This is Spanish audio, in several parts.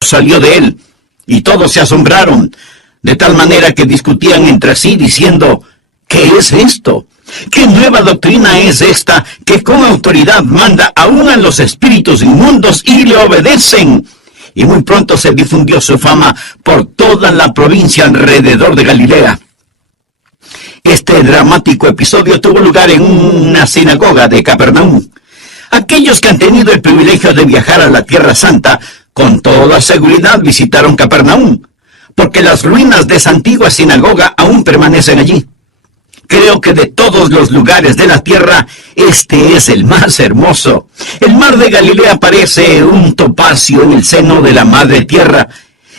salió de él, y todos se asombraron, de tal manera que discutían entre sí, diciendo, ¿qué es esto? ¿Qué nueva doctrina es esta que con autoridad manda aún a los espíritus inmundos y le obedecen? Y muy pronto se difundió su fama por toda la provincia alrededor de Galilea. Este dramático episodio tuvo lugar en una sinagoga de Capernaum. Aquellos que han tenido el privilegio de viajar a la Tierra Santa, con toda seguridad visitaron Capernaum, porque las ruinas de esa antigua sinagoga aún permanecen allí. Creo que de todos los lugares de la tierra, este es el más hermoso. El mar de Galilea parece un topacio en el seno de la madre tierra.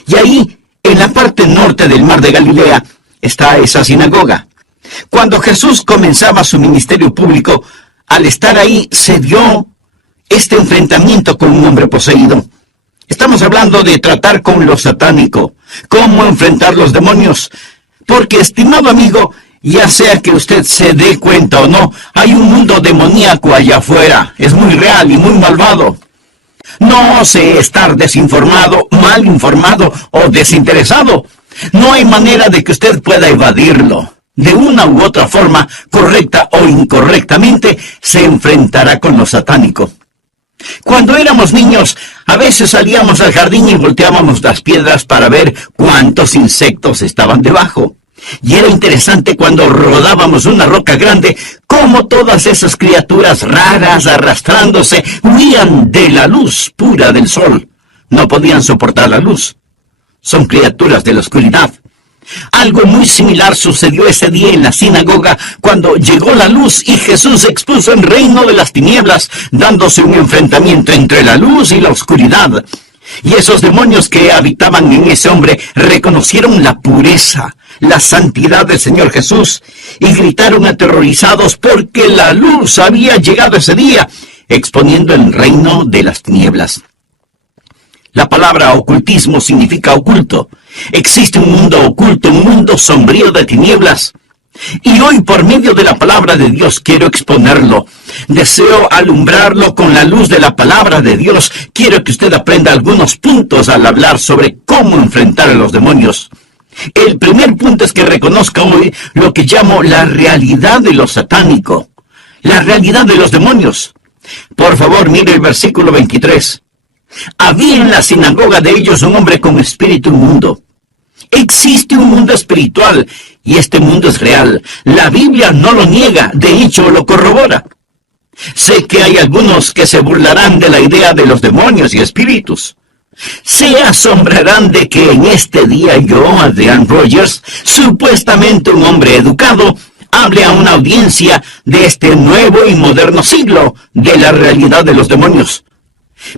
Y ahí, en la parte norte del mar de Galilea, está esa sinagoga. Cuando Jesús comenzaba su ministerio público, al estar ahí se dio este enfrentamiento con un hombre poseído. Estamos hablando de tratar con lo satánico, cómo enfrentar los demonios. Porque, estimado amigo, ya sea que usted se dé cuenta o no, hay un mundo demoníaco allá afuera. Es muy real y muy malvado. No sé estar desinformado, mal informado o desinteresado. No hay manera de que usted pueda evadirlo. De una u otra forma, correcta o incorrectamente, se enfrentará con lo satánico. Cuando éramos niños, a veces salíamos al jardín y volteábamos las piedras para ver cuántos insectos estaban debajo. Y era interesante cuando rodábamos una roca grande, cómo todas esas criaturas raras arrastrándose huían de la luz pura del sol. No podían soportar la luz. Son criaturas de la oscuridad. Algo muy similar sucedió ese día en la sinagoga cuando llegó la luz y Jesús expuso el reino de las tinieblas, dándose un enfrentamiento entre la luz y la oscuridad. Y esos demonios que habitaban en ese hombre reconocieron la pureza, la santidad del Señor Jesús y gritaron aterrorizados porque la luz había llegado ese día, exponiendo el reino de las tinieblas. La palabra ocultismo significa oculto. Existe un mundo oculto, un mundo sombrío de tinieblas. Y hoy, por medio de la palabra de Dios, quiero exponerlo. Deseo alumbrarlo con la luz de la palabra de Dios. Quiero que usted aprenda algunos puntos al hablar sobre cómo enfrentar a los demonios. El primer punto es que reconozca hoy lo que llamo la realidad de lo satánico. La realidad de los demonios. Por favor, mire el versículo 23. Había en la sinagoga de ellos un hombre con espíritu inmundo. Existe un mundo espiritual y este mundo es real. La Biblia no lo niega, de hecho lo corrobora. Sé que hay algunos que se burlarán de la idea de los demonios y espíritus. Se asombrarán de que en este día yo, Adrian Rogers, supuestamente un hombre educado, hable a una audiencia de este nuevo y moderno siglo de la realidad de los demonios.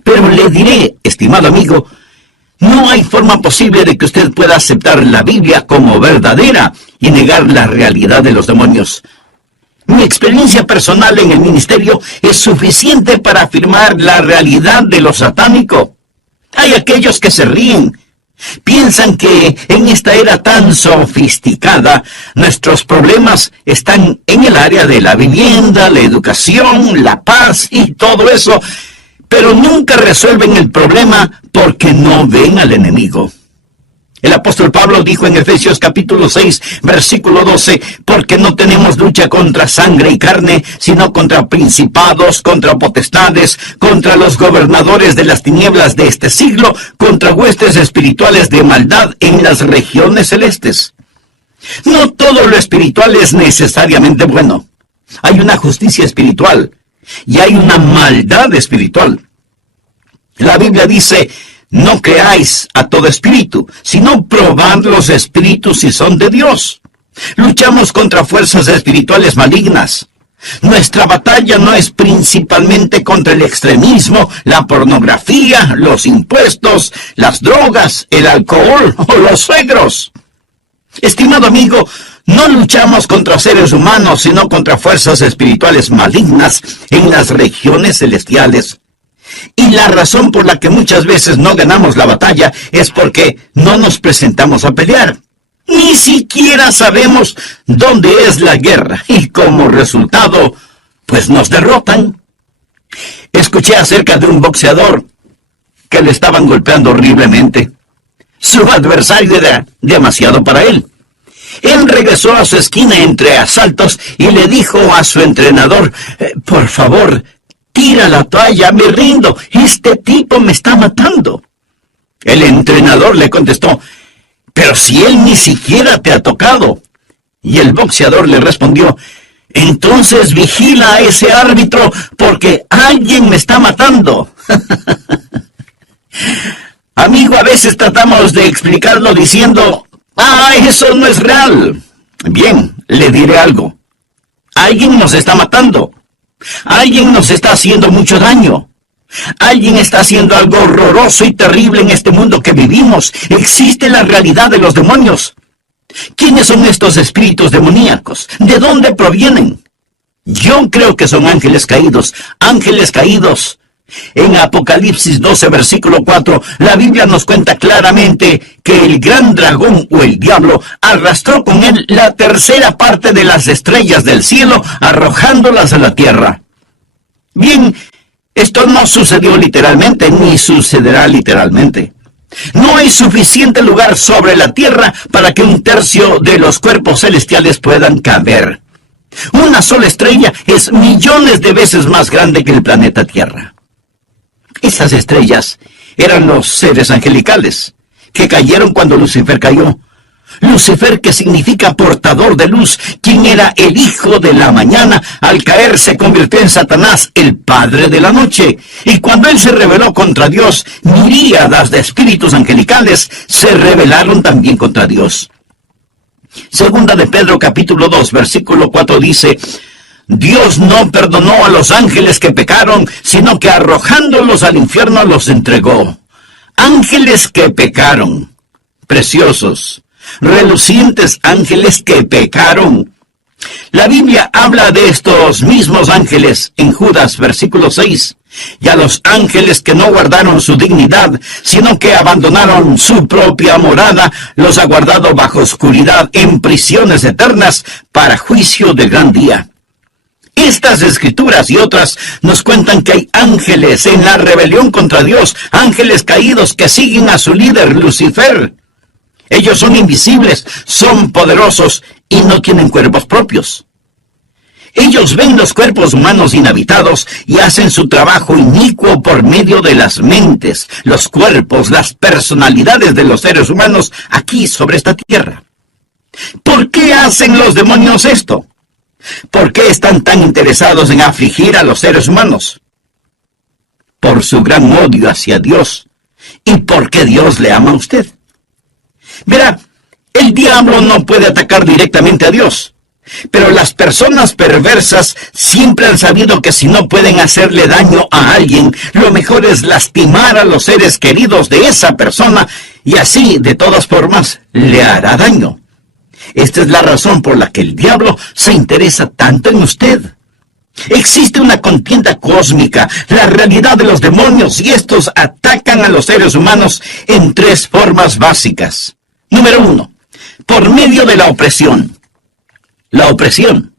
Pero le diré, estimado amigo, no hay forma posible de que usted pueda aceptar la Biblia como verdadera y negar la realidad de los demonios. Mi experiencia personal en el ministerio es suficiente para afirmar la realidad de lo satánico. Hay aquellos que se ríen. Piensan que en esta era tan sofisticada, nuestros problemas están en el área de la vivienda, la educación, la paz y todo eso, pero nunca resuelven el problema porque no ven al enemigo. El apóstol Pablo dijo en Efesios capítulo 6, versículo 12, porque no tenemos lucha contra sangre y carne, sino contra principados, contra potestades, contra los gobernadores de las tinieblas de este siglo, contra huestes espirituales de maldad en las regiones celestes. No todo lo espiritual es necesariamente bueno. Hay una justicia espiritual y hay una maldad espiritual. La Biblia dice, no creáis a todo espíritu, sino probad los espíritus si son de Dios. Luchamos contra fuerzas espirituales malignas. Nuestra batalla no es principalmente contra el extremismo, la pornografía, los impuestos, las drogas, el alcohol o los suegros. Estimado amigo, no luchamos contra seres humanos, sino contra fuerzas espirituales malignas en las regiones celestiales. Y la razón por la que muchas veces no ganamos la batalla es porque no nos presentamos a pelear. Ni siquiera sabemos dónde es la guerra y como resultado, pues nos derrotan. Escuché acerca de un boxeador que le estaban golpeando horriblemente. Su adversario era demasiado para él. Él regresó a su esquina entre asaltos y le dijo a su entrenador, por favor, tira la toalla, me rindo, este tipo me está matando. El entrenador le contestó, pero si él ni siquiera te ha tocado. Y el boxeador le respondió, entonces vigila a ese árbitro porque alguien me está matando. Amigo, a veces tratamos de explicarlo diciendo, eso no es real. Bien, le diré algo. Alguien nos está matando. Alguien nos está haciendo mucho daño. Alguien está haciendo algo horroroso y terrible en este mundo que vivimos. Existe la realidad de los demonios. ¿Quiénes son estos espíritus demoníacos? ¿De dónde provienen? Yo creo que son ángeles caídos. Ángeles caídos. En Apocalipsis 12, versículo 4, la Biblia nos cuenta claramente que el gran dragón o el diablo arrastró con él la tercera parte de las estrellas del cielo, arrojándolas a la tierra. Bien, esto no sucedió literalmente, ni sucederá literalmente. No hay suficiente lugar sobre la tierra para que un tercio de los cuerpos celestiales puedan caber. Una sola estrella es millones de veces más grande que el planeta Tierra. Esas estrellas eran los seres angelicales, que cayeron cuando Lucifer cayó. Lucifer, que significa portador de luz, quien era el hijo de la mañana, al caer se convirtió en Satanás, el padre de la noche. Y cuando él se rebeló contra Dios, miríadas de espíritus angelicales se rebelaron también contra Dios. Segunda de Pedro, capítulo 2, versículo 4 dice, Dios no perdonó a los ángeles que pecaron, sino que arrojándolos al infierno los entregó. Ángeles que pecaron, preciosos, relucientes ángeles que pecaron. La Biblia habla de estos mismos ángeles en Judas, versículo 6. Y a los ángeles que no guardaron su dignidad, sino que abandonaron su propia morada, los ha guardado bajo oscuridad en prisiones eternas para juicio del gran día. Estas escrituras y otras nos cuentan que hay ángeles en la rebelión contra Dios, ángeles caídos que siguen a su líder Lucifer. Ellos son invisibles, son poderosos y no tienen cuerpos propios. Ellos ven los cuerpos humanos inhabitados y hacen su trabajo inicuo por medio de las mentes, los cuerpos, las personalidades de los seres humanos aquí sobre esta tierra. ¿Por qué hacen los demonios esto? ¿Por qué están tan interesados en afligir a los seres humanos? Por su gran odio hacia Dios y porque Dios le ama a usted. Verá, el diablo no puede atacar directamente a Dios, pero las personas perversas siempre han sabido que si no pueden hacerle daño a alguien, lo mejor es lastimar a los seres queridos de esa persona y así, de todas formas, le hará daño. Esta es la razón por la que el diablo se interesa tanto en usted. Existe una contienda cósmica, la realidad de los demonios, y estos atacan a los seres humanos en tres formas básicas. Número 1, por medio de la opresión. La opresión.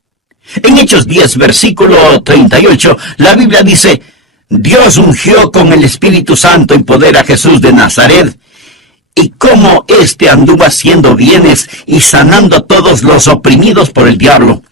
En Hechos 10, versículo 38, la Biblia dice, Dios ungió con el Espíritu Santo y poder a Jesús de Nazaret, y cómo éste anduvo haciendo bienes y sanando a todos los oprimidos por el diablo.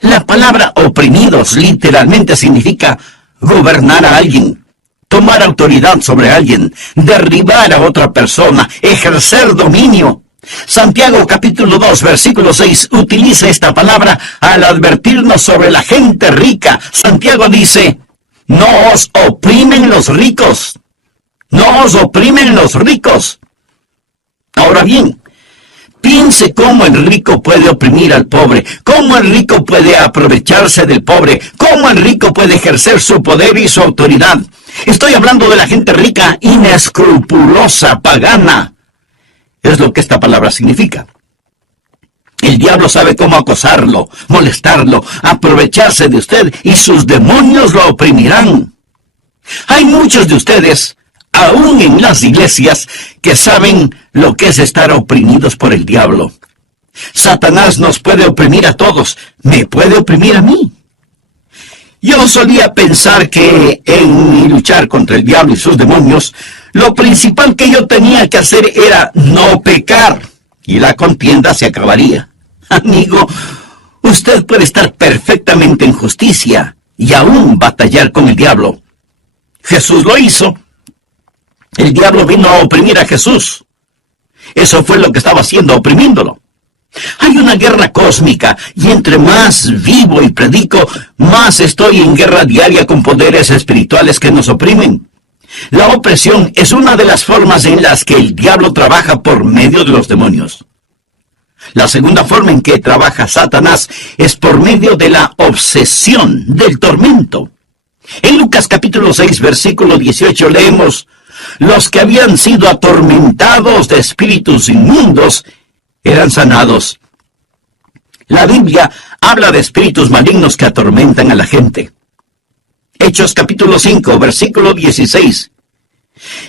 La palabra oprimidos literalmente significa gobernar a alguien, tomar autoridad sobre alguien, derribar a otra persona, ejercer dominio. Santiago capítulo 2, versículo 6 utiliza esta palabra al advertirnos sobre la gente rica. Santiago dice, no os oprimen los ricos. No os oprimen los ricos. Ahora bien, piense cómo el rico puede oprimir al pobre, cómo el rico puede aprovecharse del pobre, cómo el rico puede ejercer su poder y su autoridad. Estoy hablando de la gente rica, inescrupulosa, pagana. Es lo que esta palabra significa. El diablo sabe cómo acosarlo, molestarlo, aprovecharse de usted y sus demonios lo oprimirán. Hay muchos de ustedes, aún en las iglesias, que saben lo que es estar oprimidos por el diablo. Satanás nos puede oprimir a todos, me puede oprimir a mí. Yo solía pensar que en mi luchar contra el diablo y sus demonios, lo principal que yo tenía que hacer era no pecar, y la contienda se acabaría. Amigo, usted puede estar perfectamente en justicia y aún batallar con el diablo. Jesús lo hizo. El diablo vino a oprimir a Jesús. Eso fue lo que estaba haciendo, oprimiéndolo. Hay una guerra cósmica, y entre más vivo y predico, más estoy en guerra diaria con poderes espirituales que nos oprimen. La opresión es una de las formas en las que el diablo trabaja por medio de los demonios. La segunda forma en que trabaja Satanás es por medio de la obsesión, del tormento. En Lucas capítulo 6, versículo 18 leemos: los que habían sido atormentados de espíritus inmundos eran sanados. La Biblia habla de espíritus malignos que atormentan a la gente. Hechos capítulo 5, versículo 16.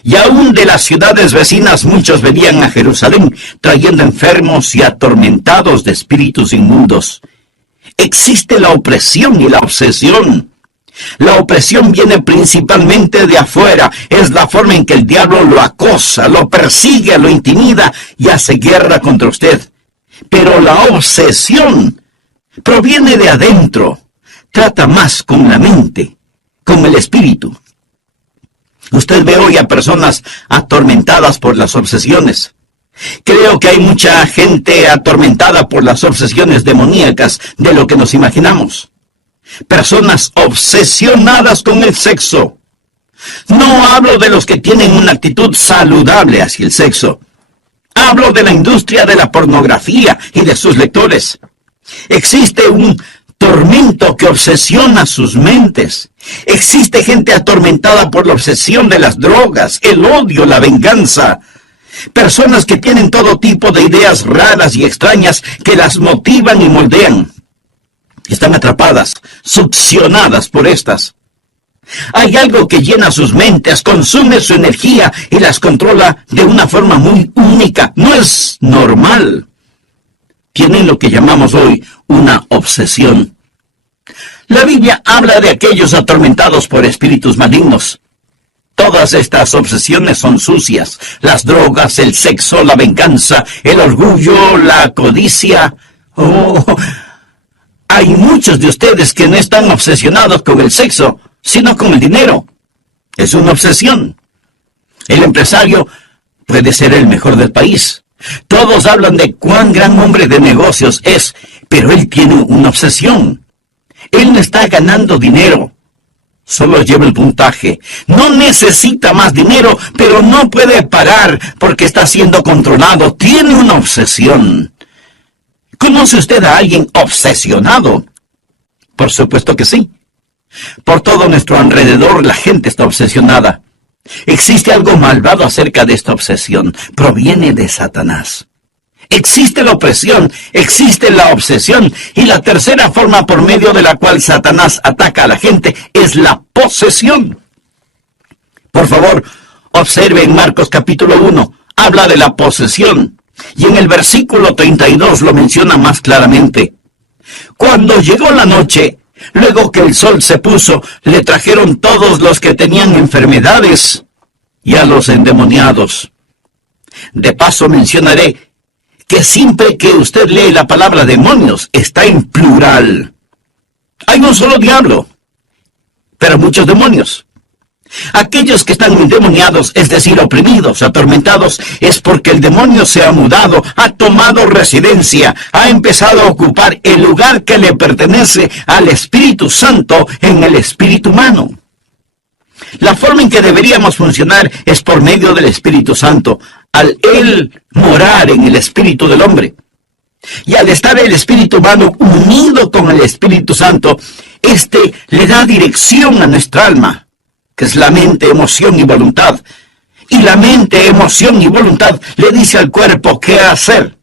Y aún de las ciudades vecinas muchos venían a Jerusalén, trayendo enfermos y atormentados de espíritus inmundos. Existe la opresión y la obsesión. La opresión viene principalmente de afuera. Es la forma en que el diablo lo acosa, lo persigue, lo intimida y hace guerra contra usted. Pero la obsesión proviene de adentro. Trata más con la mente, con el espíritu. Usted ve hoy a personas atormentadas por las obsesiones. Creo que hay mucha gente atormentada por las obsesiones demoníacas de lo que nos imaginamos. Personas obsesionadas con el sexo. No hablo de los que tienen una actitud saludable hacia el sexo. Hablo de la industria de la pornografía y de sus lectores. Existe un tormento que obsesiona sus mentes. Existe gente atormentada por la obsesión de las drogas, el odio, la venganza. Personas que tienen todo tipo de ideas raras y extrañas que las motivan y moldean. Están atrapadas, succionadas por estas. Hay algo que llena sus mentes, consume su energía y las controla de una forma muy única. No es normal. Tienen lo que llamamos hoy una obsesión. La Biblia habla de aquellos atormentados por espíritus malignos. Todas estas obsesiones son sucias. Las drogas, el sexo, la venganza, el orgullo, la codicia. Hay muchos de ustedes que no están obsesionados con el sexo, sino con el dinero. Es una obsesión. El empresario puede ser el mejor del país. Todos hablan de cuán gran hombre de negocios es, pero él tiene una obsesión. Él no está ganando dinero. Solo lleva el puntaje. No necesita más dinero, pero no puede parar porque está siendo controlado. Tiene una obsesión. ¿Conoce usted a alguien obsesionado? Por supuesto que sí. Por todo nuestro alrededor la gente está obsesionada. Existe algo malvado acerca de esta obsesión. Proviene de Satanás. Existe la opresión, existe la obsesión, y la tercera forma por medio de la cual Satanás ataca a la gente es la posesión. Por favor, observe en Marcos capítulo 1, habla de la posesión, y en el versículo 32 lo menciona más claramente. Cuando llegó la noche, luego que el sol se puso, le trajeron todos los que tenían enfermedades y a los endemoniados. De paso mencionaré que siempre que usted lee la palabra demonios, está en plural. Hay un solo diablo, pero muchos demonios. Aquellos que están endemoniados, es decir, oprimidos, atormentados, es porque el demonio se ha mudado, ha tomado residencia, ha empezado a ocupar el lugar que le pertenece al Espíritu Santo en el espíritu humano. La forma en que deberíamos funcionar es por medio del Espíritu Santo, al Él morar en el espíritu del hombre. Y al estar el espíritu humano unido con el Espíritu Santo, este le da dirección a nuestra alma, que es la mente, emoción y voluntad. Y la mente, emoción y voluntad le dice al cuerpo qué hacer.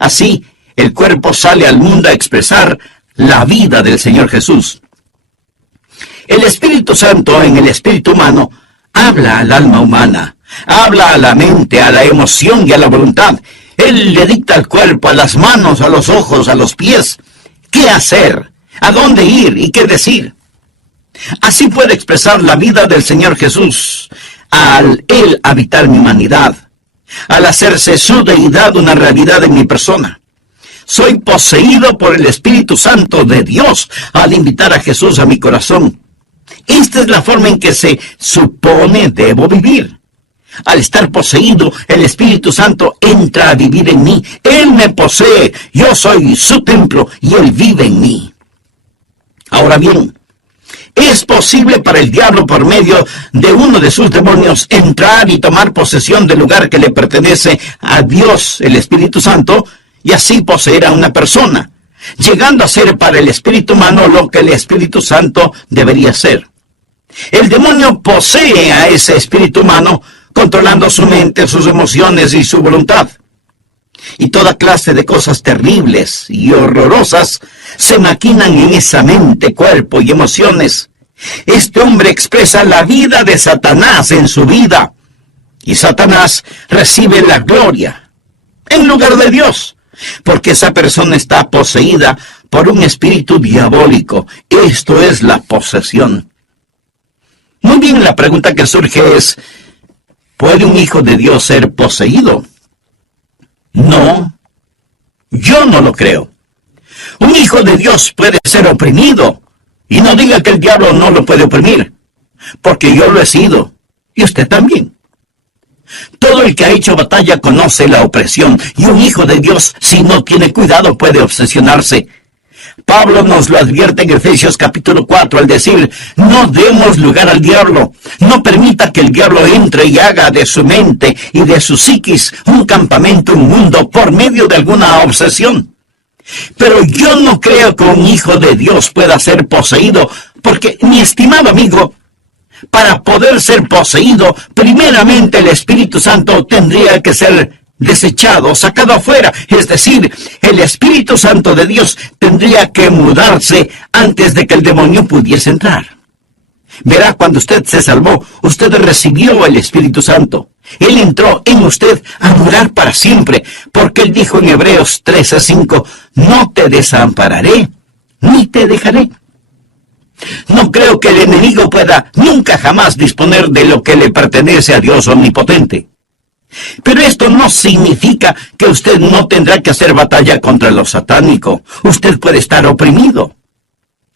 Así, el cuerpo sale al mundo a expresar la vida del Señor Jesús. El Espíritu Santo en el espíritu humano habla al alma humana, habla a la mente, a la emoción y a la voluntad. Él le dicta al cuerpo, a las manos, a los ojos, a los pies, qué hacer, a dónde ir y qué decir. Así puede expresar la vida del Señor Jesús al Él habitar mi humanidad, al hacerse su deidad una realidad en mi persona. Soy poseído por el Espíritu Santo de Dios al invitar a Jesús a mi corazón. Esta es la forma en que se supone debo vivir. Al estar poseído, el Espíritu Santo entra a vivir en mí. Él me posee, yo soy su templo y Él vive en mí. Ahora bien, es posible para el diablo, por medio de uno de sus demonios, entrar y tomar posesión del lugar que le pertenece a Dios, el Espíritu Santo, y así poseer a una persona, llegando a ser para el espíritu humano lo que el Espíritu Santo debería ser. El demonio posee a ese espíritu humano, controlando su mente, sus emociones y su voluntad. Y toda clase de cosas terribles y horrorosas se maquinan en esa mente, cuerpo y emociones. Este hombre expresa la vida de Satanás en su vida. Y Satanás recibe la gloria en lugar de Dios, porque esa persona está poseída por un espíritu diabólico. Esto es la posesión. Muy bien, la pregunta que surge es, ¿puede un hijo de Dios ser poseído? No, yo no lo creo. Un hijo de Dios puede ser oprimido. Y no diga que el diablo no lo puede oprimir, porque yo lo he sido, y usted también. Todo el que ha hecho batalla conoce la opresión, y un hijo de Dios, si no tiene cuidado, puede obsesionarse. Pablo nos lo advierte en Efesios capítulo 4 al decir, no demos lugar al diablo, no permita que el diablo entre y haga de su mente y de su psiquis un campamento, un mundo, por medio de alguna obsesión. Pero yo no creo que un hijo de Dios pueda ser poseído, porque, mi estimado amigo, para poder ser poseído, primeramente el Espíritu Santo tendría que ser desechado, sacado afuera. Es decir, el Espíritu Santo de Dios tendría que mudarse antes de que el demonio pudiese entrar. Verá, cuando usted se salvó, usted recibió el Espíritu Santo. Él entró en usted a durar para siempre, porque Él dijo en Hebreos 13:5, no te desampararé, ni te dejaré. No creo que el enemigo pueda nunca jamás disponer de lo que le pertenece a Dios omnipotente. Pero esto no significa que usted no tendrá que hacer batalla contra lo satánico. Usted puede estar oprimido.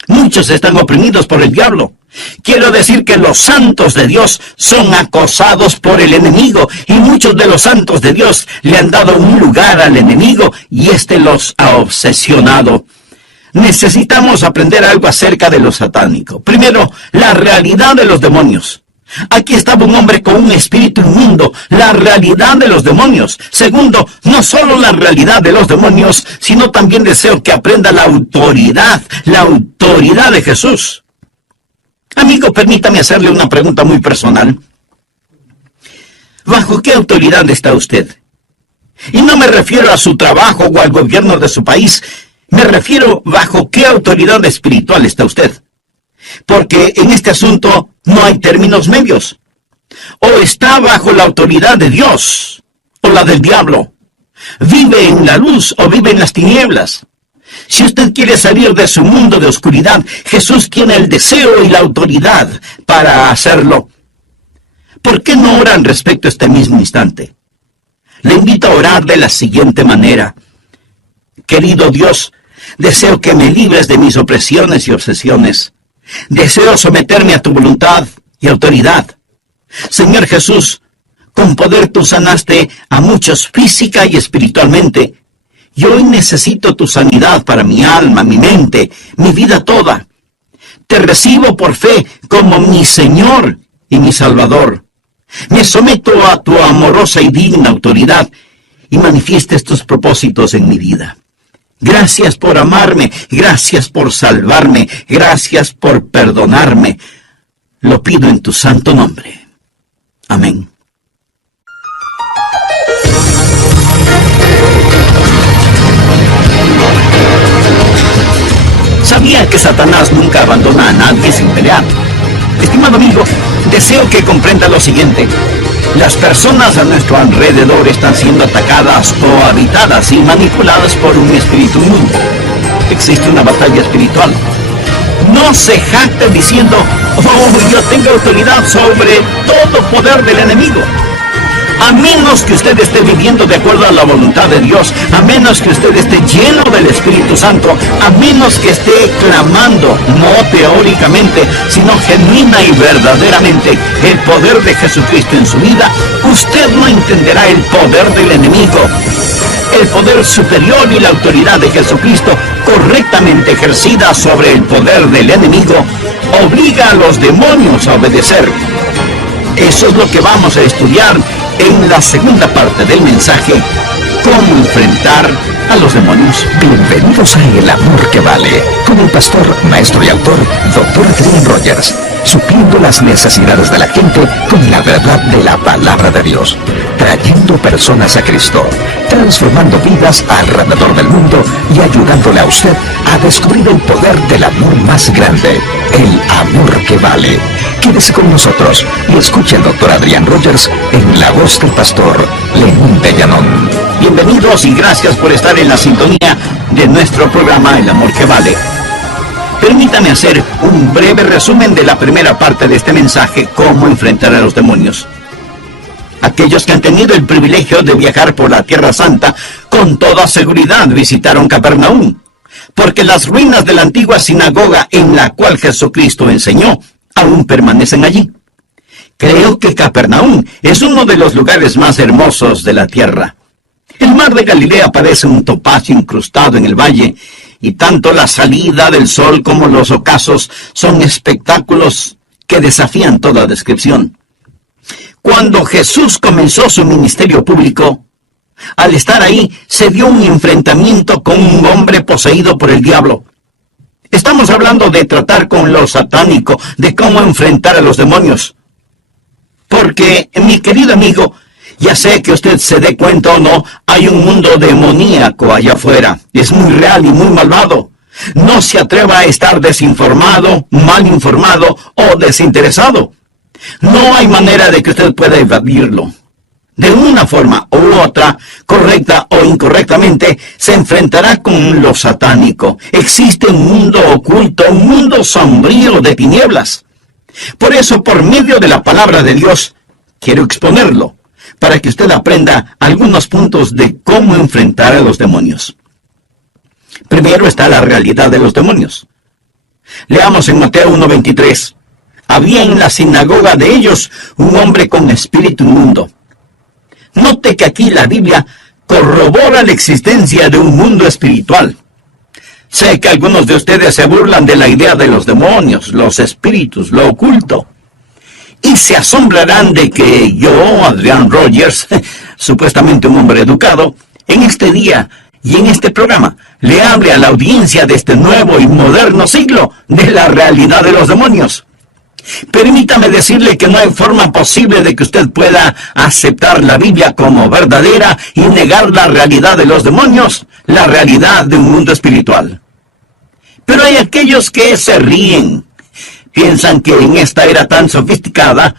Muchos están oprimidos por el diablo. Quiero decir que los santos de Dios son acosados por el enemigo, y muchos de los santos de Dios le han dado un lugar al enemigo y éste los ha obsesionado. Necesitamos aprender algo acerca de lo satánico. Primero, la realidad de los demonios. Aquí estaba un hombre con un espíritu inmundo, la realidad de los demonios. Segundo, no solo la realidad de los demonios, sino también deseo que aprenda la autoridad de Jesús. Amigo, permítame hacerle una pregunta muy personal. ¿Bajo qué autoridad está usted? Y no me refiero a su trabajo o al gobierno de su país, me refiero bajo qué autoridad espiritual está usted. Porque en este asunto no hay términos medios. O está bajo la autoridad de Dios, o la del diablo. Vive en la luz o vive en las tinieblas. Si usted quiere salir de su mundo de oscuridad, Jesús tiene el deseo y la autoridad para hacerlo. ¿Por qué no oran respecto a este mismo instante? Le invito a orar de la siguiente manera. Querido Dios, deseo que me libres de mis opresiones y obsesiones. Deseo someterme a tu voluntad y autoridad. Señor Jesús, con poder tú sanaste a muchos física y espiritualmente. Y hoy necesito tu sanidad para mi alma, mi mente, mi vida toda. Te recibo por fe como mi Señor y mi Salvador. Me someto a tu amorosa y digna autoridad y manifiestes tus propósitos en mi vida. Gracias por amarme, gracias por salvarme, gracias por perdonarme. Lo pido en tu santo nombre. Amén. Sabía que Satanás nunca abandona a nadie sin pelear. Estimado amigo, deseo que comprenda lo siguiente. Las personas a nuestro alrededor están siendo atacadas o habitadas y manipuladas por un espíritu inmundo. Existe una batalla espiritual. No se jacte diciendo, oh, yo tengo autoridad sobre todo poder del enemigo. A menos que usted esté viviendo de acuerdo a la voluntad de Dios, a menos que usted esté lleno del Espíritu Santo, a menos que esté clamando, no teóricamente, sino genuina y verdaderamente, el poder de Jesucristo en su vida, usted no entenderá el poder del enemigo. El poder superior y la autoridad de Jesucristo, correctamente ejercida sobre el poder del enemigo, obliga a los demonios a obedecer. Eso es lo que vamos a estudiar en la segunda parte del mensaje, cómo enfrentar a los demonios. Bienvenidos a El Amor que Vale, con el pastor, maestro y autor, Dr. Adrian Rogers, supliendo las necesidades de la gente con la verdad de la palabra de Dios, trayendo personas a Cristo, transformando vidas alrededor del mundo y ayudándole a usted a descubrir el poder del amor más grande, el amor que vale. Quédese con nosotros y escuche al Dr. Adrian Rogers en la voz del pastor Lenín de Llanón. Bienvenidos y gracias por estar en la sintonía de nuestro programa El Amor que Vale. Permítame hacer un breve resumen de la primera parte de este mensaje, cómo enfrentar a los demonios. Aquellos que han tenido el privilegio de viajar por la Tierra Santa, con toda seguridad visitaron Capernaum, porque las ruinas de la antigua sinagoga en la cual Jesucristo enseñó, aún permanecen allí. Creo que Capernaum es uno de los lugares más hermosos de la tierra. El mar de Galilea parece un topacio incrustado en el valle, y tanto la salida del sol como los ocasos son espectáculos que desafían toda descripción. Cuando Jesús comenzó su ministerio público, al estar ahí se dio un enfrentamiento con un hombre poseído por el diablo. Estamos hablando de tratar con lo satánico, de cómo enfrentar a los demonios. Porque, mi querido amigo, ya sé que usted se dé cuenta o no, hay un mundo demoníaco allá afuera. Es muy real y muy malvado. No se atreva a estar desinformado, mal informado o desinteresado. No hay manera de que usted pueda evadirlo. De una forma u otra, correcta o incorrectamente, se enfrentará con lo satánico. Existe un mundo oculto, un mundo sombrío de tinieblas. Por eso, por medio de la palabra de Dios, quiero exponerlo, para que usted aprenda algunos puntos de cómo enfrentar a los demonios. Primero está la realidad de los demonios. Leamos en Mateo 1:23. Había en la sinagoga de ellos un hombre con espíritu inmundo. Note que aquí la Biblia corrobora la existencia de un mundo espiritual. Sé que algunos de ustedes se burlan de la idea de los demonios, los espíritus, lo oculto. Y se asombrarán de que yo, Adrian Rogers, supuestamente un hombre educado, en este día y en este programa, le hable a la audiencia de este nuevo y moderno siglo de la realidad de los demonios. Permítame decirle que no hay forma posible de que usted pueda aceptar la Biblia como verdadera y negar la realidad de los demonios, la realidad de un mundo espiritual. Pero hay aquellos que se ríen. Piensan que en esta era tan sofisticada,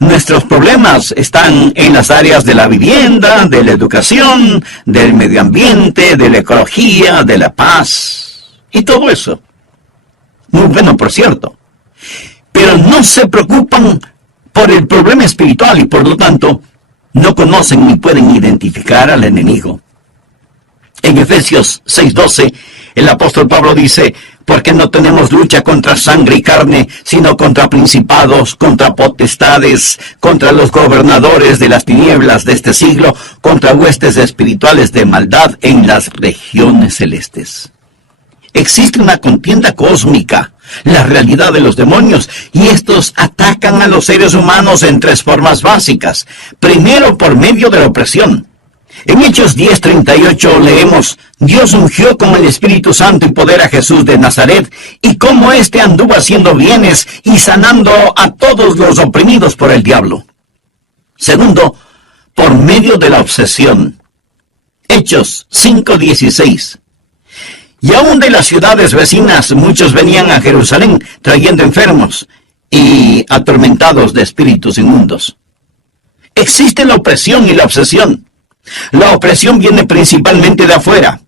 nuestros problemas están en las áreas de la vivienda, de la educación, del medio ambiente, de la ecología, de la paz y todo eso. Muy bueno, por cierto. Pero no se preocupan por el problema espiritual y por lo tanto no conocen ni pueden identificar al enemigo. En Efesios 6:12, el apóstol Pablo dice, porque no tenemos lucha contra sangre y carne, sino contra principados, contra potestades, contra los gobernadores de las tinieblas de este siglo, contra huestes espirituales de maldad en las regiones celestes. Existe una contienda cósmica, la realidad de los demonios, y estos atacan a los seres humanos en tres formas básicas. Primero, por medio de la opresión. En Hechos 10:38 leemos, Dios ungió con el Espíritu Santo y poder a Jesús de Nazaret, y cómo éste anduvo haciendo bienes y sanando a todos los oprimidos por el diablo. Segundo, por medio de la obsesión. Hechos 5:16. Y aún de las ciudades vecinas muchos venían a Jerusalén trayendo enfermos y atormentados de espíritus inmundos. Existe la opresión y la obsesión. La opresión viene principalmente de afuera.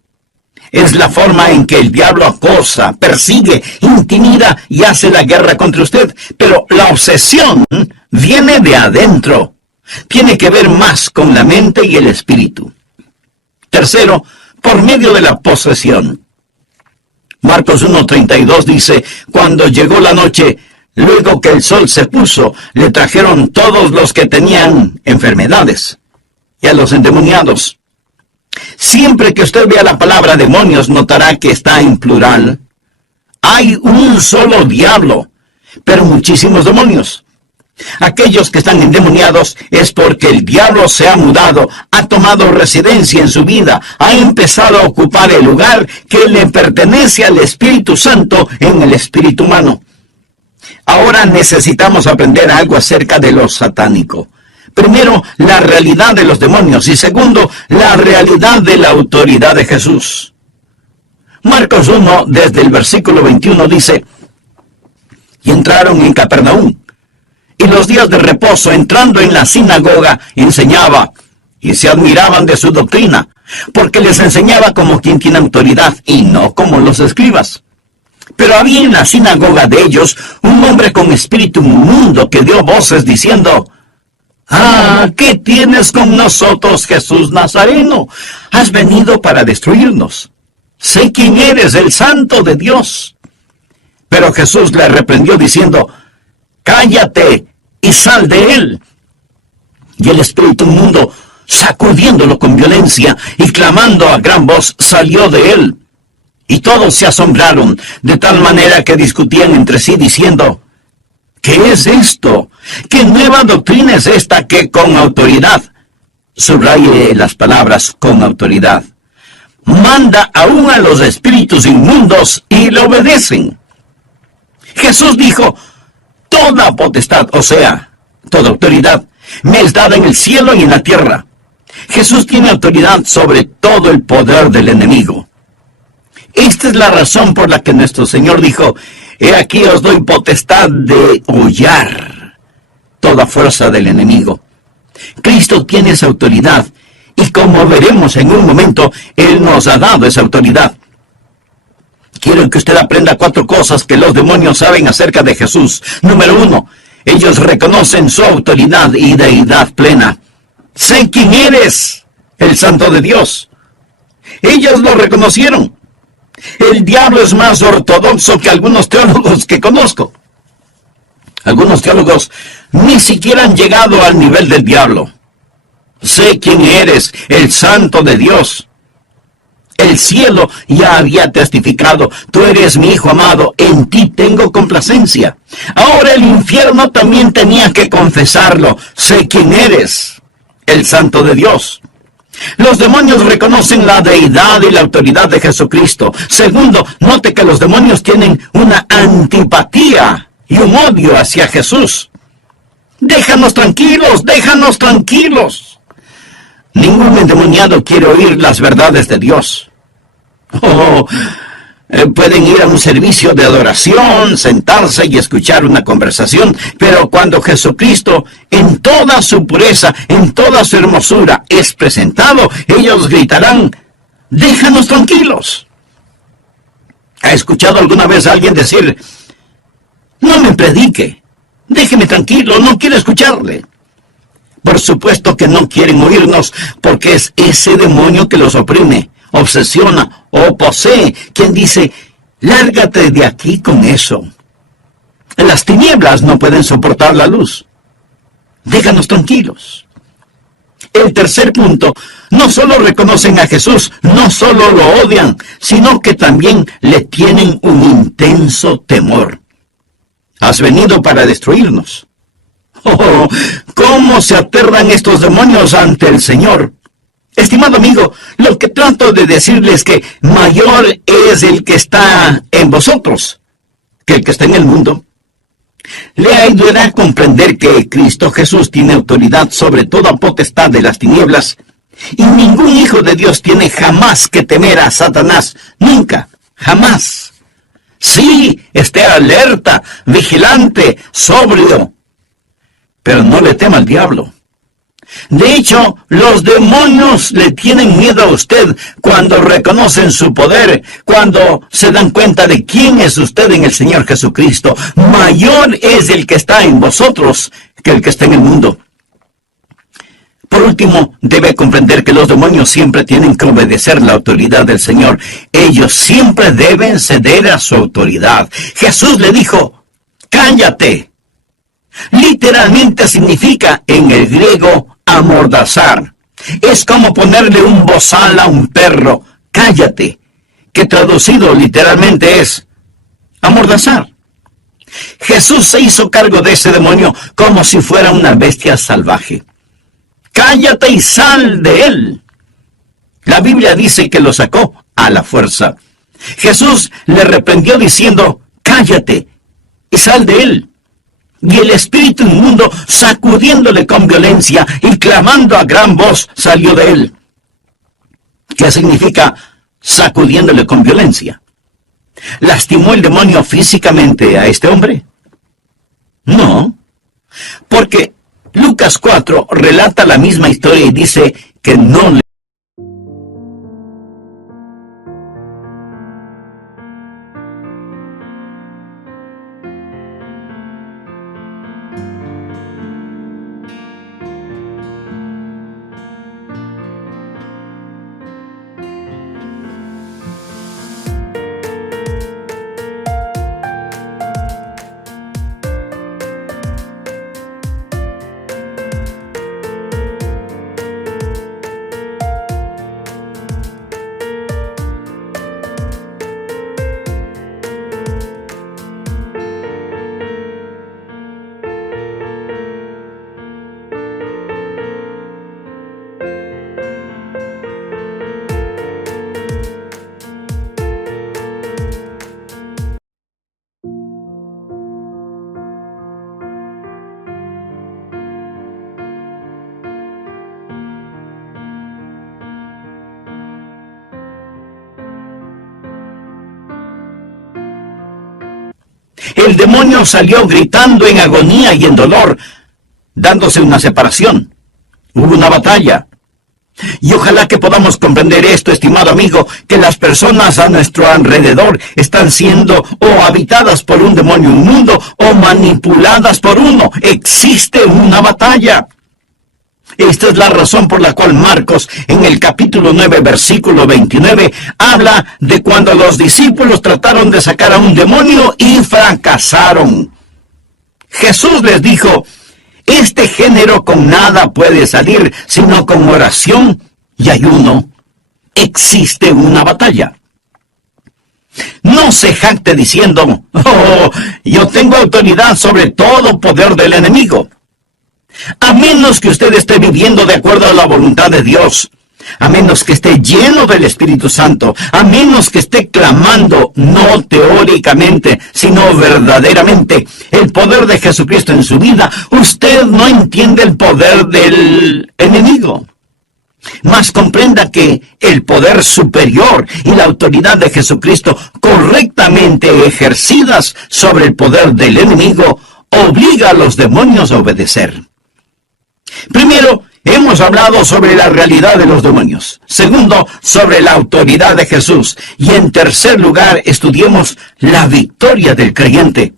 es la forma en que el diablo acosa, persigue, intimida y hace la guerra contra usted. Pero la obsesión viene de adentro. Tiene que ver más con la mente y el espíritu. Tercero, por medio de la posesión. Marcos 1:32 dice, cuando llegó la noche, luego que el sol se puso, le trajeron todos los que tenían enfermedades y a los endemoniados. Siempre que usted vea la palabra demonios, notará que está en plural. Hay un solo diablo, pero muchísimos demonios. Aquellos que están endemoniados es porque el diablo se ha mudado, ha tomado residencia en su vida, ha empezado a ocupar el lugar que le pertenece al Espíritu Santo en el espíritu humano. Ahora necesitamos aprender algo acerca de lo satánico. Primero, la realidad de los demonios y segundo, la realidad de la autoridad de Jesús. Marcos 1, desde el versículo 21 dice, y entraron en Capernaum, y los días de reposo, entrando en la sinagoga, enseñaba, y se admiraban de su doctrina, porque les enseñaba como quien tiene autoridad, y no como los escribas. Pero había en la sinagoga de ellos un hombre con espíritu inmundo que dio voces diciendo, ¿qué tienes con nosotros, Jesús Nazareno? Has venido para destruirnos. Sé quién eres, el Santo de Dios. Pero Jesús le reprendió diciendo, cállate y sal de él. Y el espíritu inmundo, sacudiéndolo con violencia y clamando a gran voz, salió de él. Y todos se asombraron, de tal manera que discutían entre sí diciendo, ¿qué es esto? ¿Qué nueva doctrina es esta que con autoridad? Subraye las palabras con autoridad. Manda aún a los espíritus inmundos y le obedecen. Jesús dijo, toda potestad, o sea, toda autoridad, me es dada en el cielo y en la tierra. Jesús tiene autoridad sobre todo el poder del enemigo. Esta es la razón por la que nuestro Señor dijo, he aquí os doy potestad de hollar toda fuerza del enemigo. Cristo tiene esa autoridad, y como veremos en un momento, Él nos ha dado esa autoridad. Quiero que usted aprenda 4 cosas que los demonios saben acerca de Jesús. Número 1, ellos reconocen su autoridad y deidad plena. Sé quién eres, el Santo de Dios. Ellos lo reconocieron. El diablo es más ortodoxo que algunos teólogos que conozco. Algunos teólogos ni siquiera han llegado al nivel del diablo. Sé quién eres, el Santo de Dios. El cielo ya había testificado, tú eres mi Hijo amado, en ti tengo complacencia. Ahora el infierno también tenía que confesarlo. Sé quién eres, el Santo de Dios. Los demonios reconocen la deidad y la autoridad de Jesucristo. Segundo, note que los demonios tienen una antipatía y un odio hacia Jesús. Déjanos tranquilos, déjanos tranquilos. Ningún endemoniado quiere oír las verdades de Dios. Pueden ir a un servicio de adoración, sentarse y escuchar una conversación, pero cuando Jesucristo, en toda su pureza, en toda su hermosura, es presentado, ellos gritarán, déjanos tranquilos. ¿Ha escuchado alguna vez a alguien decir, no me predique, déjeme tranquilo, no quiero escucharle? Por supuesto que no quieren oírnos, porque es ese demonio que los oprime, obsesiona o posee, quien dice, lárgate de aquí con eso. Las tinieblas no pueden soportar la luz. Déjanos tranquilos. El tercer punto, no solo reconocen a Jesús, no solo lo odian, sino que también le tienen un intenso temor. Has venido para destruirnos. ¿Cómo se aterran estos demonios ante el Señor? Estimado amigo, lo que trato de decirles es que mayor es el que está en vosotros que el que está en el mundo. Le ayudará a comprender que Cristo Jesús tiene autoridad sobre toda potestad de las tinieblas, y ningún hijo de Dios tiene jamás que temer a Satanás, nunca, jamás. Sí, esté alerta, vigilante, sobrio, pero no le tema al diablo. De hecho, los demonios le tienen miedo a usted cuando reconocen su poder, cuando se dan cuenta de quién es usted en el Señor Jesucristo. Mayor es el que está en vosotros que el que está en el mundo. Por último, debe comprender que los demonios siempre tienen que obedecer la autoridad del Señor. Ellos siempre deben ceder a su autoridad. Jesús le dijo, cállate. Literalmente significa en el griego amordazar. Es como ponerle un bozal a un perro, cállate, que traducido literalmente es amordazar. Jesús se hizo cargo de ese demonio como si fuera una bestia salvaje. Cállate y sal de él. La Biblia dice que lo sacó a la fuerza. Jesús le reprendió diciendo, cállate y sal de él. Y el espíritu inmundo, sacudiéndole con violencia y clamando a gran voz, salió de él. ¿Qué significa sacudiéndole con violencia? ¿Lastimó el demonio físicamente a este hombre? No, porque Lucas 4 relata la misma historia y dice que no le... El demonio salió gritando en agonía y en dolor, dándose una separación. Hubo una batalla. Y ojalá que podamos comprender esto, estimado amigo, que las personas a nuestro alrededor están siendo o habitadas por un demonio inmundo o manipuladas por uno. Existe una batalla. Esta es la razón por la cual Marcos, en el capítulo 9, versículo 29, habla de cuando los discípulos trataron de sacar a un demonio y fracasaron. Jesús les dijo, este género con nada puede salir, sino con oración y ayuno. Existe una batalla. No se jacte diciendo, oh, yo tengo autoridad sobre todo poder del enemigo. A menos que usted esté viviendo de acuerdo a la voluntad de Dios, a menos que esté lleno del Espíritu Santo, a menos que esté clamando, no teóricamente, sino verdaderamente, el poder de Jesucristo en su vida, usted no entiende el poder del enemigo. Mas comprenda que el poder superior y la autoridad de Jesucristo correctamente ejercidas sobre el poder del enemigo obliga a los demonios a obedecer. Primero, hemos hablado sobre la realidad de los demonios. Segundo, sobre la autoridad de Jesús. Y en tercer lugar, estudiemos la victoria del creyente.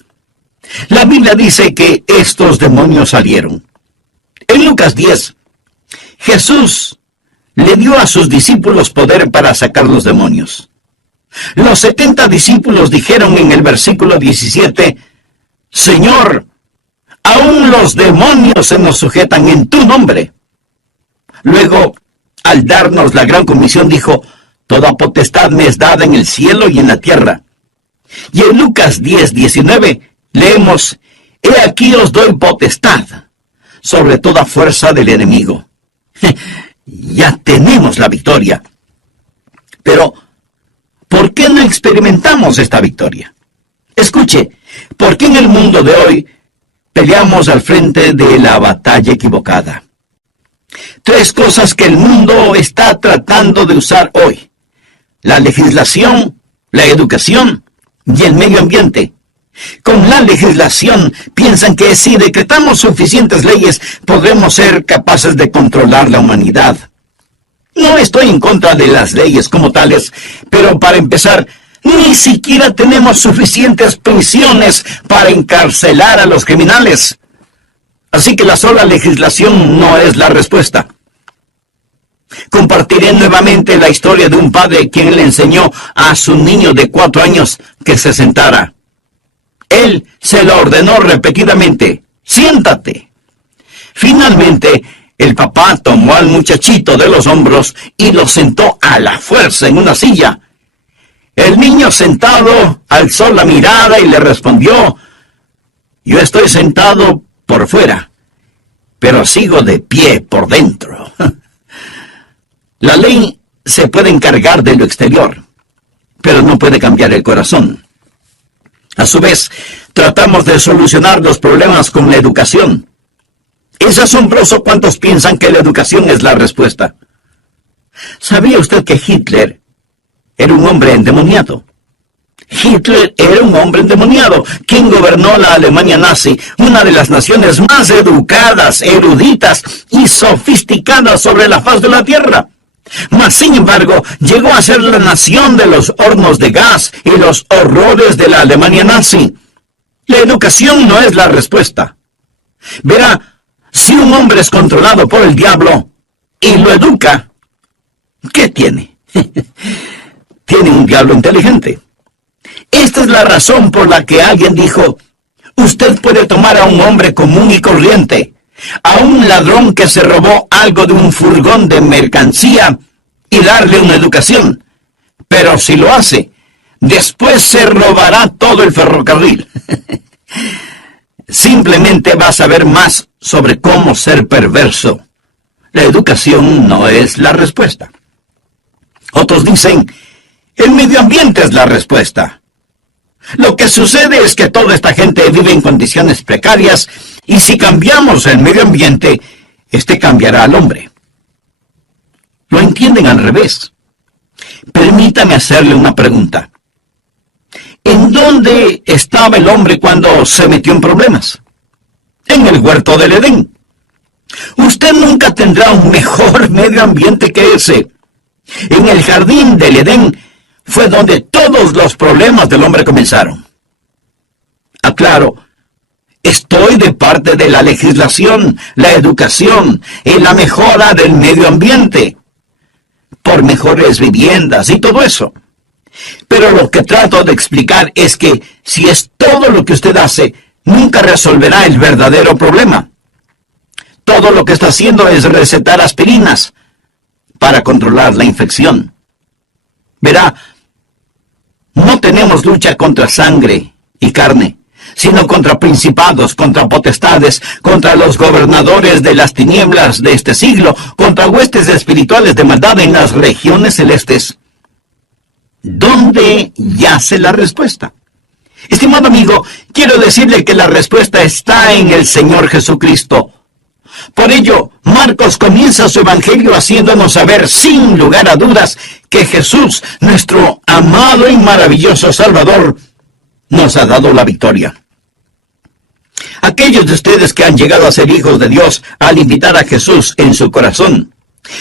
La Biblia dice que estos demonios salieron. En Lucas 10, Jesús le dio a sus discípulos poder para sacar los demonios. Los 70 discípulos dijeron en el versículo 17, Señor, aún los demonios se nos sujetan en tu nombre. Luego, al darnos la gran comisión, dijo, toda potestad me es dada en el cielo y en la tierra. Y en Lucas 10, 19, leemos, he aquí os doy potestad sobre toda fuerza del enemigo. Ya tenemos la victoria. Pero, ¿por qué no experimentamos esta victoria? Escuche, ¿por qué en el mundo de hoy peleamos al frente de la batalla equivocada? Tres cosas que el mundo está tratando de usar hoy: la legislación, la educación y el medio ambiente. Con la legislación piensan que si decretamos suficientes leyes podremos ser capaces de controlar la humanidad. No estoy en contra de las leyes como tales, pero para empezar, ni siquiera tenemos suficientes prisiones para encarcelar a los criminales. Así que la sola legislación no es la respuesta. Compartiré nuevamente la historia de un padre quien le enseñó a su niño de 4 años que se sentara. Él se lo ordenó repetidamente: siéntate. Finalmente, el papá tomó al muchachito de los hombros y lo sentó a la fuerza en una silla. El niño sentado alzó la mirada y le respondió: yo estoy sentado por fuera, pero sigo de pie por dentro. La ley se puede encargar de lo exterior, pero no puede cambiar el corazón. A su vez, tratamos de solucionar los problemas con la educación. Es asombroso cuántos piensan que la educación es la respuesta. ¿Sabía usted que Hitler era un hombre endemoniado? Hitler era un hombre endemoniado, quien gobernó la Alemania nazi, una de las naciones más educadas, eruditas y sofisticadas sobre la faz de la tierra. Mas, sin embargo, llegó a ser la nación de los hornos de gas y los horrores de la Alemania nazi. La educación no es la respuesta. Verá, si un hombre es controlado por el diablo y lo educa, ¿qué tiene? Tiene un diablo inteligente. Esta es la razón por la que alguien dijo: usted puede tomar a un hombre común y corriente, a un ladrón que se robó algo de un furgón de mercancía, y darle una educación. Pero si lo hace, después se robará todo el ferrocarril. Simplemente va a saber más sobre cómo ser perverso. La educación no es la respuesta. Otros dicen: el medio ambiente es la respuesta. Lo que sucede es que toda esta gente vive en condiciones precarias, y si cambiamos el medio ambiente, este cambiará al hombre. Lo entienden al revés. Permítame hacerle una pregunta. ¿En dónde estaba el hombre cuando se metió en problemas? En el huerto del Edén. Usted nunca tendrá un mejor medio ambiente que ese. En el jardín del Edén fue donde todos los problemas del hombre comenzaron. Aclaro, estoy de parte de la legislación, la educación y la mejora del medio ambiente, por mejores viviendas y todo eso. Pero lo que trato de explicar es que si es todo lo que usted hace, nunca resolverá el verdadero problema. Todo lo que está haciendo es recetar aspirinas para controlar la infección. Verá, no tenemos lucha contra sangre y carne, sino contra principados, contra potestades, contra los gobernadores de las tinieblas de este siglo, contra huestes espirituales de maldad en las regiones celestes. ¿Dónde yace la respuesta? Estimado amigo, quiero decirle que la respuesta está en el Señor Jesucristo. Por ello, Marcos comienza su evangelio haciéndonos saber sin lugar a dudas que Jesús, nuestro amado y maravilloso Salvador, nos ha dado la victoria. Aquellos de ustedes que han llegado a ser hijos de Dios al invitar a Jesús en su corazón,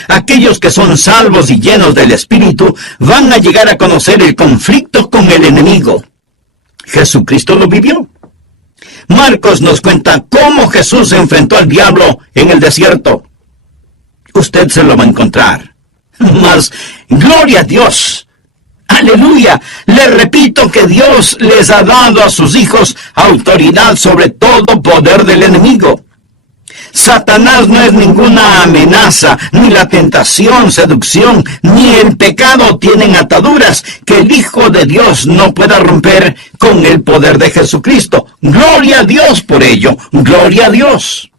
aquellos que son salvos y llenos del Espíritu, van a llegar a conocer el conflicto con el enemigo. Jesucristo lo vivió. Marcos nos cuenta cómo Jesús se enfrentó al diablo en el desierto. Usted se lo va a encontrar. Mas, gloria a Dios. ¡Aleluya! Le repito que Dios les ha dado a sus hijos autoridad sobre todo poder del enemigo. Satanás no es ninguna amenaza, ni la tentación, seducción, ni el pecado tienen ataduras que el Hijo de Dios no pueda romper con el poder de Jesucristo. ¡Gloria a Dios por ello! ¡Gloria a Dios!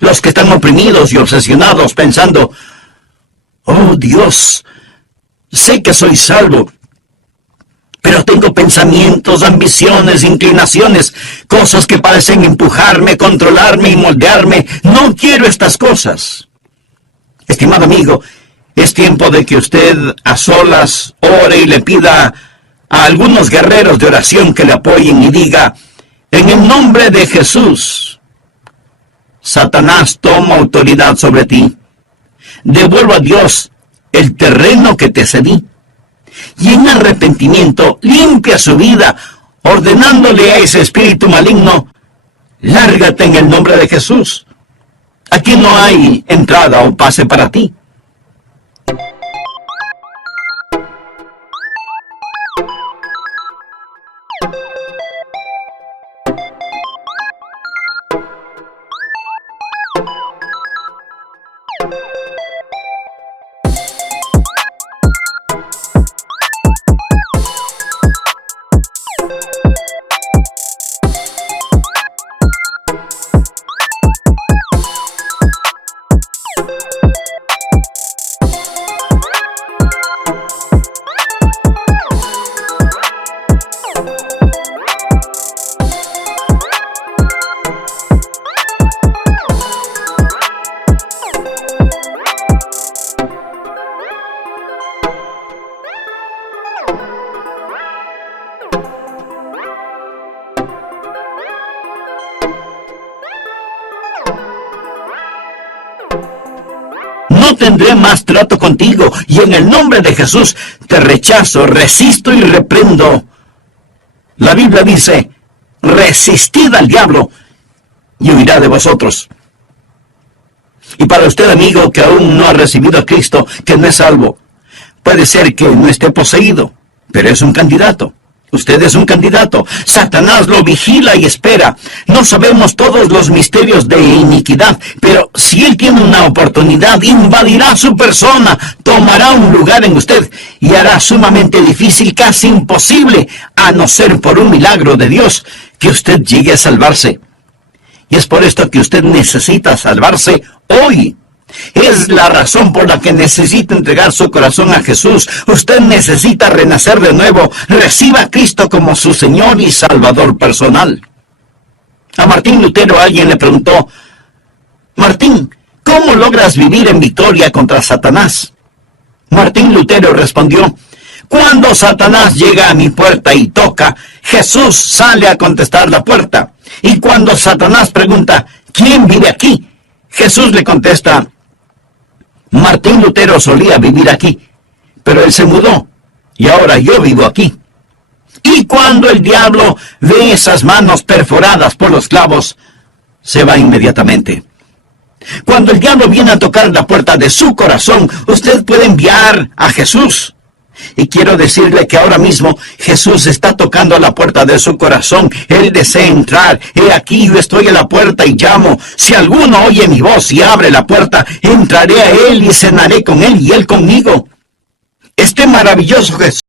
Los que están oprimidos y obsesionados pensando: oh Dios, sé que soy salvo, pero tengo pensamientos, ambiciones, inclinaciones, cosas que parecen empujarme, controlarme y moldearme. No quiero estas cosas. Estimado amigo, es tiempo de que usted a solas ore y le pida a algunos guerreros de oración que le apoyen y diga: en el nombre de Jesús, Satanás toma autoridad sobre ti. Devuelvo a Dios el terreno que te cedí. Y en arrepentimiento limpia su vida, ordenándole a ese espíritu maligno: lárgate en el nombre de Jesús. Aquí no hay entrada o pase para ti. No tendré más trato contigo, y en el nombre de Jesús te rechazo, resisto y reprendo. La Biblia dice: resistid al diablo y huirá de vosotros. Y para usted, amigo, que aún no ha recibido a Cristo, que no es salvo, puede ser que no esté poseído, pero es un candidato. Usted es un candidato. Satanás lo vigila y espera. No sabemos todos los misterios de iniquidad, pero si él tiene una oportunidad, invadirá su persona, tomará un lugar en usted y hará sumamente difícil, casi imposible, a no ser por un milagro de Dios, que usted llegue a salvarse. Y es por esto que usted necesita salvarse hoy. Es la razón por la que necesita entregar su corazón a Jesús. Usted necesita renacer de nuevo. Reciba a Cristo como su Señor y Salvador personal. A Martín Lutero alguien le preguntó: Martín, ¿cómo logras vivir en victoria contra Satanás? Martín Lutero respondió: cuando Satanás llega a mi puerta y toca, Jesús sale a contestar la puerta. Y cuando Satanás pregunta: ¿quién vive aquí?, Jesús le contesta: Martín Lutero solía vivir aquí, pero él se mudó, y ahora yo vivo aquí. Y cuando el diablo ve esas manos perforadas por los clavos, se va inmediatamente. Cuando el diablo viene a tocar la puerta de su corazón, usted puede enviar a Jesús. Y quiero decirle que ahora mismo Jesús está tocando a la puerta de su corazón. Él desea entrar. He aquí, yo estoy a la puerta y llamo. Si alguno oye mi voz y abre la puerta, entraré a él y cenaré con él y él conmigo. Este maravilloso Jesús